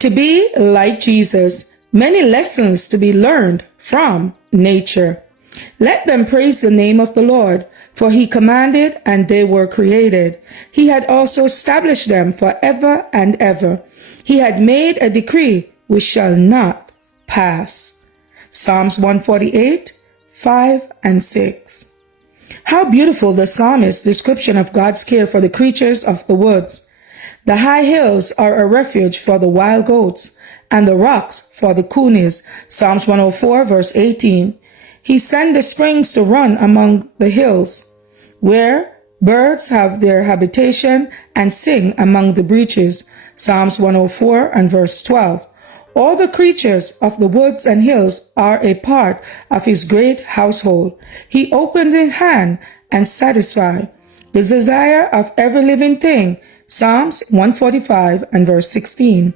To be like Jesus, many lessons to be learned from nature. Let them praise the name of the Lord, for he commanded and they were created. He had also established them forever and ever. He had made a decree which shall not pass. Psalms 148, 5 and 6. How beautiful the psalmist's description of God's care for the creatures of the woods. The high hills are a refuge for the wild goats, and the rocks for the cunies. Psalms 104, verse 18. He sent the springs to run among the hills, where birds have their habitation and sing among the breaches. Psalms 104 and verse 12. All the creatures of the woods and hills are a part of his great household. He opened his hand and satisfied the desire of every living thing. Psalms 145 and verse 16.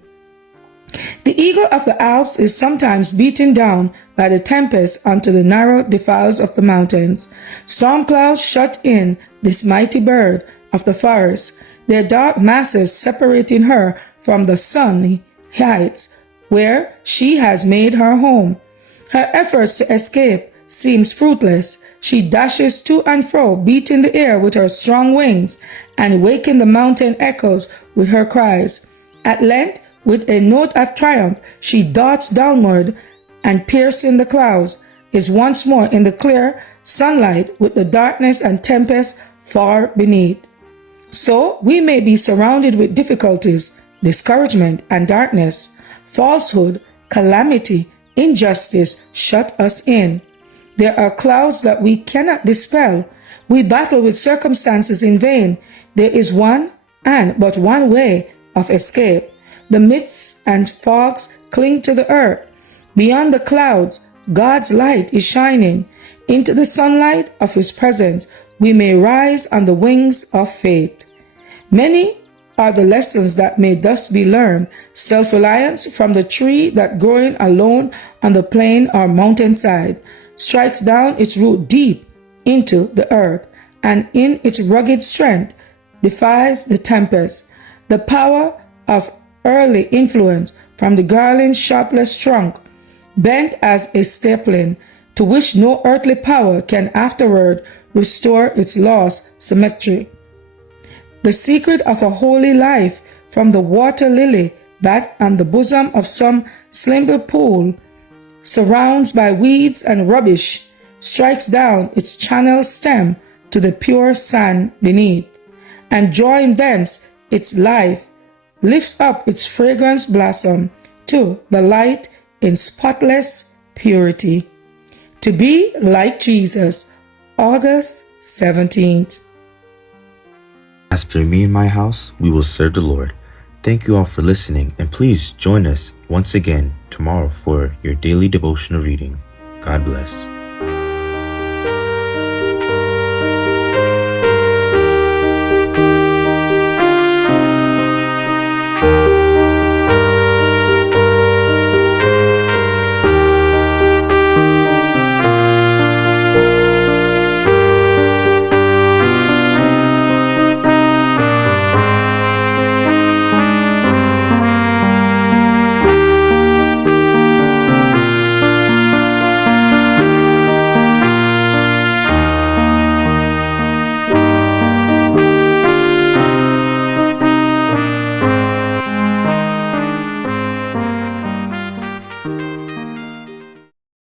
The eagle of the Alps is sometimes beaten down by the tempest onto the narrow defiles of the mountains. Storm clouds shut in this mighty bird of the forest, their dark masses separating her from the sunny heights where she has made her home. Her efforts to escape seems fruitless. She dashes to and fro, beating the air with her strong wings and waking the mountain echoes with her cries. At length, with a note of triumph, she darts downward and, piercing the clouds, is once more in the clear sunlight with the darkness and tempest far beneath. So we may be surrounded with difficulties, discouragement, and darkness. Falsehood, calamity, injustice shut us in. There are clouds that we cannot dispel. We battle with circumstances in vain. There is one and but one way of escape. The mists and fogs cling to the earth. Beyond the clouds, God's light is shining. Into the sunlight of his presence, we may rise on the wings of faith. Many are the lessons that may thus be learned. Self-reliance from the tree that growing alone on the plain or mountainside strikes down its root deep into the earth, and in its rugged strength defies the tempest. The power of early influence from the garland sharpless trunk, bent as a stapling, to which no earthly power can afterward restore its lost symmetry. The secret of a holy life from the water lily that on the bosom of some slumber pool, surrounded by weeds and rubbish, strikes down its channel stem to the pure sand beneath, and drawing thence its life, lifts up its fragrance blossom to the light in spotless purity. To be like Jesus, August 17th. As for me and my house, we will serve the Lord. Thank you all for listening, and please join us once again tomorrow for your daily devotional reading. God bless.